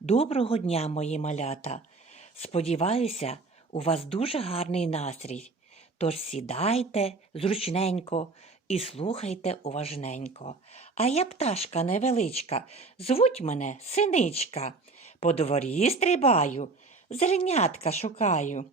Доброго дня, мої малята. Сподіваюся, у вас дуже гарний настрій. Тож сідайте зручненько і слухайте уважненько. А я пташка невеличка, звуть мене синичка. По дворі стрибаю, зернятка шукаю.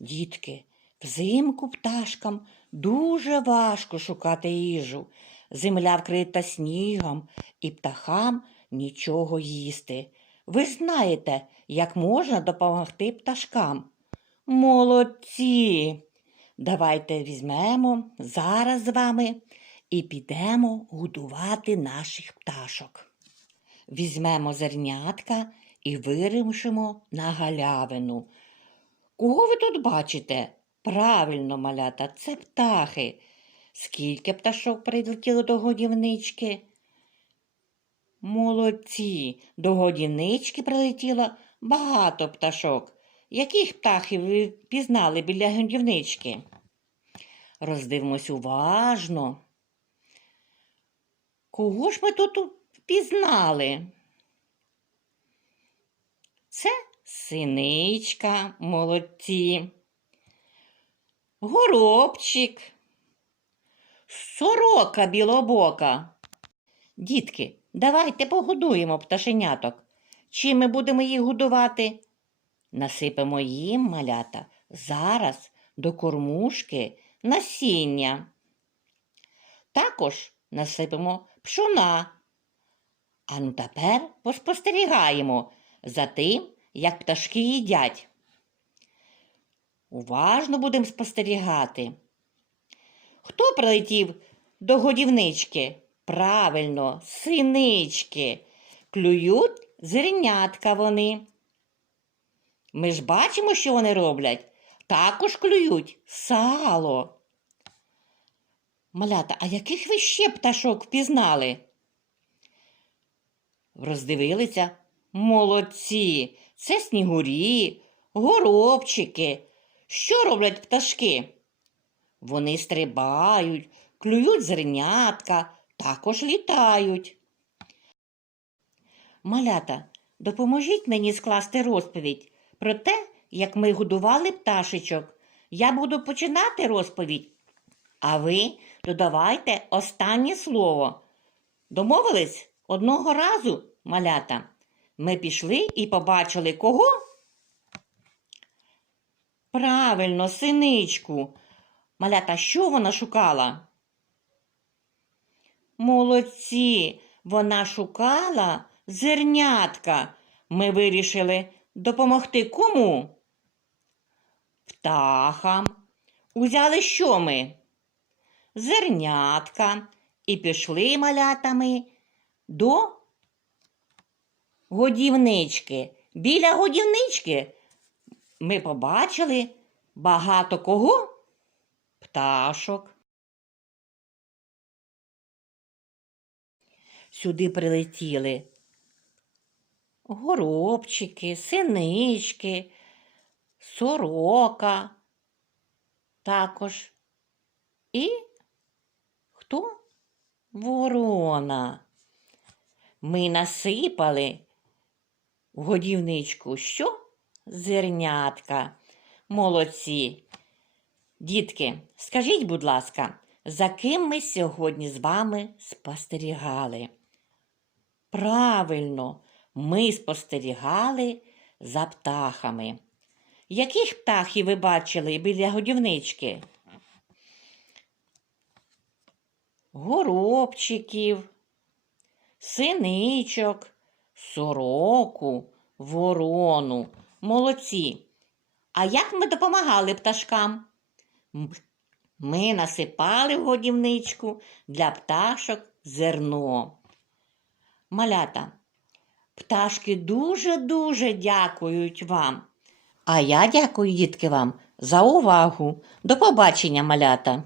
Дітки, взимку пташкам дуже важко шукати їжу. Земля вкрита снігом, і птахам нічого їсти. Ви знаєте, як можна допомогти пташкам. Молодці! Давайте візьмемо зараз з вами і підемо годувати наших пташок. Візьмемо зернятка і вирішимо на галявину. Кого ви тут бачите? Правильно, малята, це птахи. Скільки пташок прилетіло до годівнички? Молодці, до годівнички прилетіло багато пташок. Яких птахів ви пізнали біля годівнички? Роздивимось уважно. Кого ж ми тут впізнали? Це синичка, молодці, горобчик, сорока білобока. Дітки, давайте погодуємо пташеняток. Чим ми будемо їх годувати? Насипемо їм малята зараз до кормушки насіння. Також насипемо пшона. А ну тепер поспостерігаємо за тим, як пташки їдять. Уважно будемо спостерігати. Хто прилетів до годівнички? Правильно, синички. Клюють зернятка вони. Ми ж бачимо, що вони роблять. Також клюють сало. Малята, а яких ви ще пташок впізнали? Роздивилися? Молодці. Це снігурі, горобчики. Що роблять пташки? Вони стрибають, клюють зернятка, також літають. Малята, допоможіть мені скласти розповідь про те, як ми годували пташечок. Я буду починати розповідь, а ви додавайте останнє слово. Домовились одного разу, малята. Ми пішли і побачили кого? Правильно, синичку. Малята, що вона шукала? Молодці, вона шукала зернятка. Ми вирішили допомогти кому? Птахам. Узяли що ми? Зернятка і пішли малятами до годівнички. Біля годівнички ми побачили багато кого? Пташок. Сюди прилетіли горобчики, синички, сорока також. І хто? Ворона. Ми насипали в годівничку що? Зернятка. Молодці. Дітки, скажіть, будь ласка, за ким ми сьогодні з вами спостерігали? Правильно, ми спостерігали за птахами. Яких птахів ви бачили біля годівнички? Горобчиків, синичок, сороку, ворону. Молодці. А як ми допомагали пташкам? Ми насипали в годівничку для пташок зерно. Малята, пташки дуже-дуже дякують вам. А я дякую, дітки, вам за увагу. До побачення, малята.